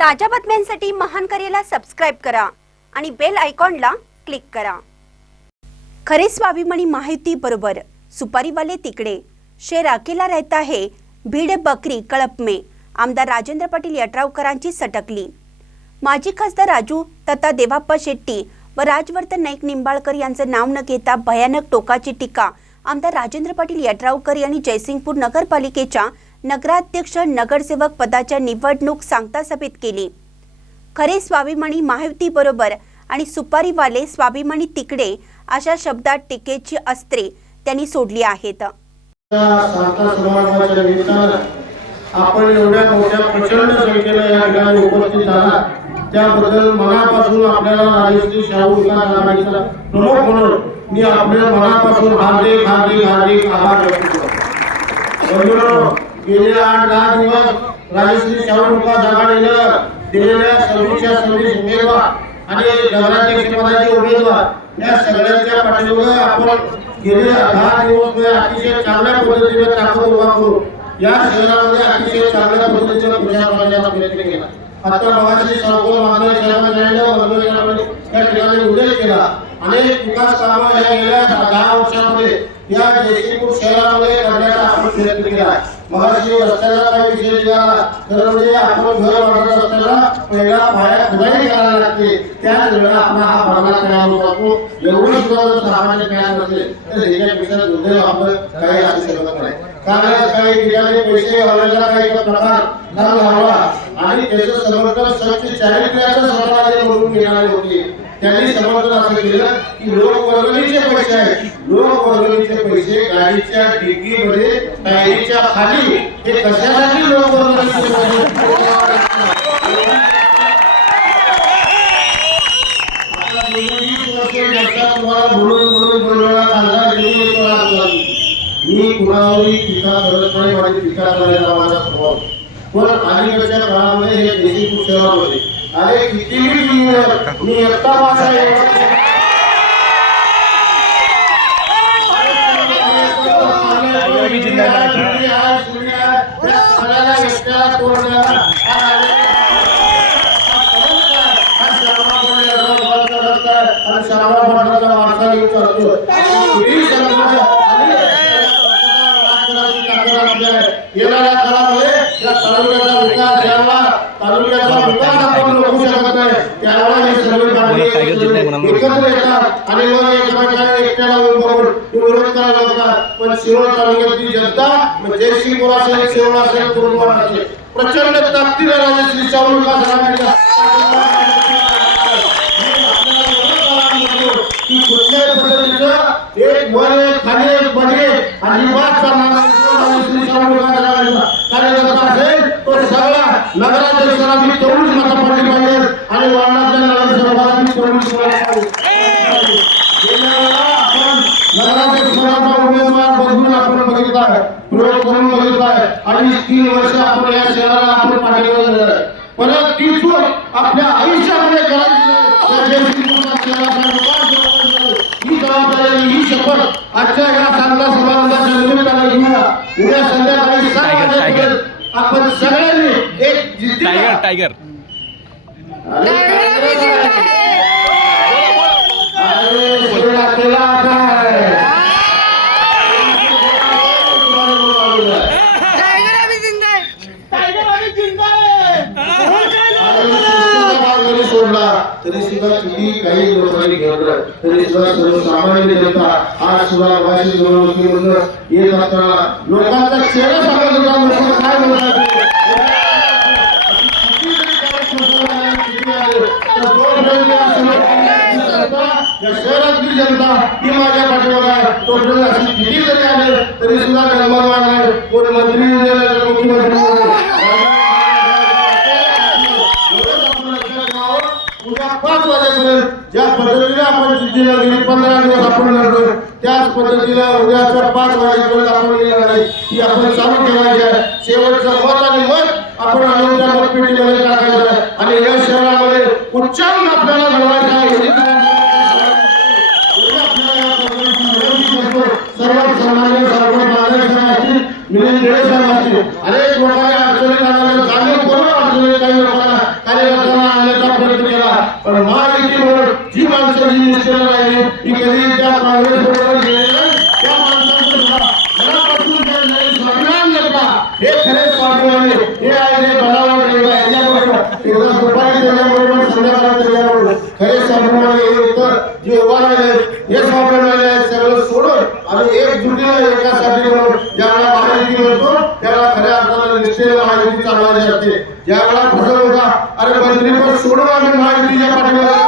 ताज्या बातम्यांसाठी महान करेला सबस्क्राइब करा आणि बेल आयकॉनला क्लिक करा। खरे स्वाभिमानी महायुती बरोबर सुपारी वाले तिकडे शेर अकेला रहता है, भीड़ बकरी कळप में आमदार राजेंद्र पाटील यड्रावकरांची सटकली। माजी खासदार राजू तथा देवाप्पा शेट्टी व राजवर्धन नाईक निंबाळकर यांचं नाव न घेता भयानक टोकाची टीका आमदार राजेंद्र पाटील यड्रावकर यांनी जयसिंगपूर नगरपालिकेच्या नगराध्यक्ष नगरसेवक पदाच्या निवडणूक सांगता सभेत केली। खरे स्वाभिमानी महायुती बरोबर आणि सुपारीवाले स्वाभिमानी तिकडे अशा शब्दात टीकेची अस्त्रे त्यांनी सोडली आहेत। आपण एवढ्या मोठ्या प्रचंड संख्येने या ठिकाणी उपस्थित झाला त्याबद्दल मनापासून आपल्याला राजश्री शाहू विकास आघाडीचा प्रमुख म्हणून मी आपल्या मनापासून हार्दिक हार्दिक हार्दिक आभार व्यक्त करतो। गेले 8-10 दिवस राजश्री शाहू विकास आघाडीनं दिलेल्या सर्वोच्च सर्व्हिस उमेदवार आणि नगराध्यक्ष पदाचे उमेदवार या सगळ्यांच्या पाठीवर आपण गेले 10 दिवस अतिशय चांगल्या पद्धतीने ताकद उभा करू या शहरामध्ये अतिशय चांगल्या पद्धतीने प्रचार करण्याचा प्रयत्न केला। आता मगाशी सर्व मागण्या या ठिकाणी उल्लेख केला। अनेक विकास कामं या गेल्या 10 वर्षांमध्ये या जयसिंगपूर शहरामध्ये करण्याचा आपण प्रयत्न केला। मगाशी रस्त्याचा काही विषय निघाला तर म्हणजे आपण घर बांधत असताना पहिला पाया खुदाई करायला लागते, त्याच वेळेला आपला हा भरणा तयार होतो। एवढं सुद्धा जर सामान्य तयार नसेल तर याच्यापेक्षा दुर्दैव आपलं काही असू शकत नाही। कारण काही ठिकाणी पैसे घालण्याचा काही प्रकार न झाला आणि त्याचं समर्थन स्वच्छ चारित्र्याचं स्वतःला म्हणून घेणारे होते। त्यांनी समर्थन असं केलं की लोकवर्गणीचे पैसे आहेत, लोकवर्गणीचे पैसे गाडीच्या डिग्गीमध्ये टायरीच्या खाली हे कशासाठी लोकवर्गणीचे मी कुणावरही टीका करत नाही, माझी टीका करायला माझा स्वभाव। पण अलीकडच्या काळामध्ये हे जयसिंगपूर शहरामध्ये अरे कितीही मी एकटा भाषा प्रचंड ताकदीने राजश्री शाहू विकास आघाडीचा कुठल्याही पद्धतीचं एक वर एक खाली एक बने अजिबात राजश्री शाहू विकास आघाडीचा कार्यकर्ता असेल तो सगळा नगराध्यक्षाला मी तेवढीच मतं पडली पाहिजे आणि वार्डातल्या नगरसेवकाला मी तेवढीच नगराध्यक्षाचा उमेदवार बदलून आपण बघितला आहे, प्रयोग करून बघितला आहे आणि 3 वर्ष आपण या शहराला आपण पाठिंबा दिला आहे। परत ती चूक आपल्या आयुष्यामध्ये करायची ही जबाबदारी ही शपथ आजच्या या चांगल्या समारंभाच्या निमित्ताने घेऊया। उद्या संध्याकाळी 7 वाजेपर्यंत आपण सगळ्यांनी एक जिद्दी टायगर सोडला तरी सुद्धा तुम्ही काही लोकांनी घेतलं तरी सुद्धा सर्वसामान्य जनता आज सुद्धा भाषिक निवडणुकीमधून येत असताना लोकांचा चेहरा सांगत होता, लोक काय बोलतात शहरातली जनता ही माझ्या पाठीमागे आहे। तो अशी किती जरी आले तरी सुद्धा निर्माण वाढले कोण मंत्री मुख्यमंत्री उद्या 5 वाजेपर्यंत ज्या पद्धतीने आपण जिद्दीला गेली 15 दिवस आपण लढलो त्याच पद्धतीने उद्याच्या 5 वाजेपर्यंत आपण लढाई ही आपण चालू ठेवायची आहे। शेवटचं मत आणि मत आपण अनंत मतपेटीमध्ये टाकायचं आहे आणि या शहरामध्ये उच्चांक आपल्याला घडवायचा आहे। सर्वसामान्य अनेक लोकांना अडचणी जाणीव करून अडचणी काही लोकांना पण महायुतीवर जी माणसं जी निष्ठेनं राहिली ती कधी त्या काँग्रेस बरोबर गेलेली नाही. त्या माणसांचं मनापासून स्वाभिमान जपला. हे खरे स्वाभिमानी हे आहे जे बनावट एकदा दुपारी त्याच्याबरोबर संध्याकाळी त्याच्याबरोबर खरे स्वाभिमानी हे उत्तर जे उभा राहिले हे स्वाभिमानी आहे. सगळं सोडून आम्ही एकजुटीने एकासाठी म्हणून ज्यावेळेला महायुती म्हणतो त्यावेळेला खऱ्या अर्थानं निश्चय महायुती चालवायची असते. ज्यावेळेला प्रसंग होता अरे मंत्रीपद सोडून आम्ही महायुतीच्या पाठीमागे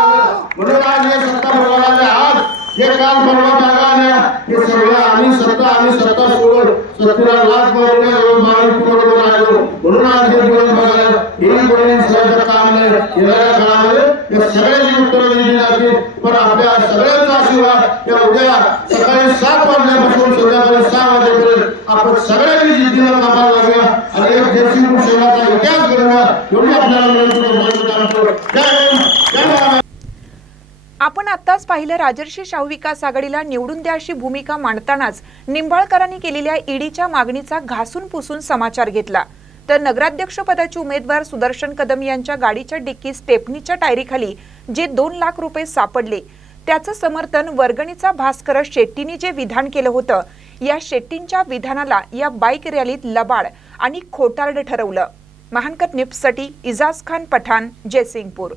म्हणून आज हे सत्ता भोगायला आज हे काम परवा जागा आल्या हे सगळं आम्ही सत्ता सोडून सत्तेला लाच मारून महायुती बरोबर राहिलो. म्हणून आज हे दिवस बघायला हे कोणी सगळ्याचं काम नाही. येणाऱ्या काळामध्ये या सगळ्याची उत्तरं दिली जातील. पण आपल्या सगळ्यांचा आशीर्वाद या उद्या सकाळी 7 वाजल्यापासून संध्याकाळी 6 वाजेपर्यंत आपण सगळ्यांनी जिद्दीनं कामाला लागूया आणि एक जयसिंगपूर शहराचा इतिहास घडवूया एवढी आपल्याला मिळून काम करू. जय हिंद, जय महाराष्ट्र. आपण आत्ताच पाहिलं राजर्षी शाहू विकास आघाडीला निवडून द्या अशी भूमिका मांडतानाच निंबाळकरांनी केलेल्या ईडीच्या मागणीचा घासून पुसून समाचार घेतला. तर नगराध्यक्षपदाचे उमेदवार सुदर्शन कदम यांच्या गाडीच्या डिक्कीत स्टेपनीच्या टायरीखाली जे 2 लाख रुपये सापडले त्याचं समर्थन वर्गणीचा भास करत शेट्टींनी जे विधान केलं होतं या शेट्टींच्या विधानाला या बाईक रॅलीत लबाड आणि खोटारड ठरवलं. महानकर न्यूजसाठी इजाज खान पठाण, जयसिंगपूर.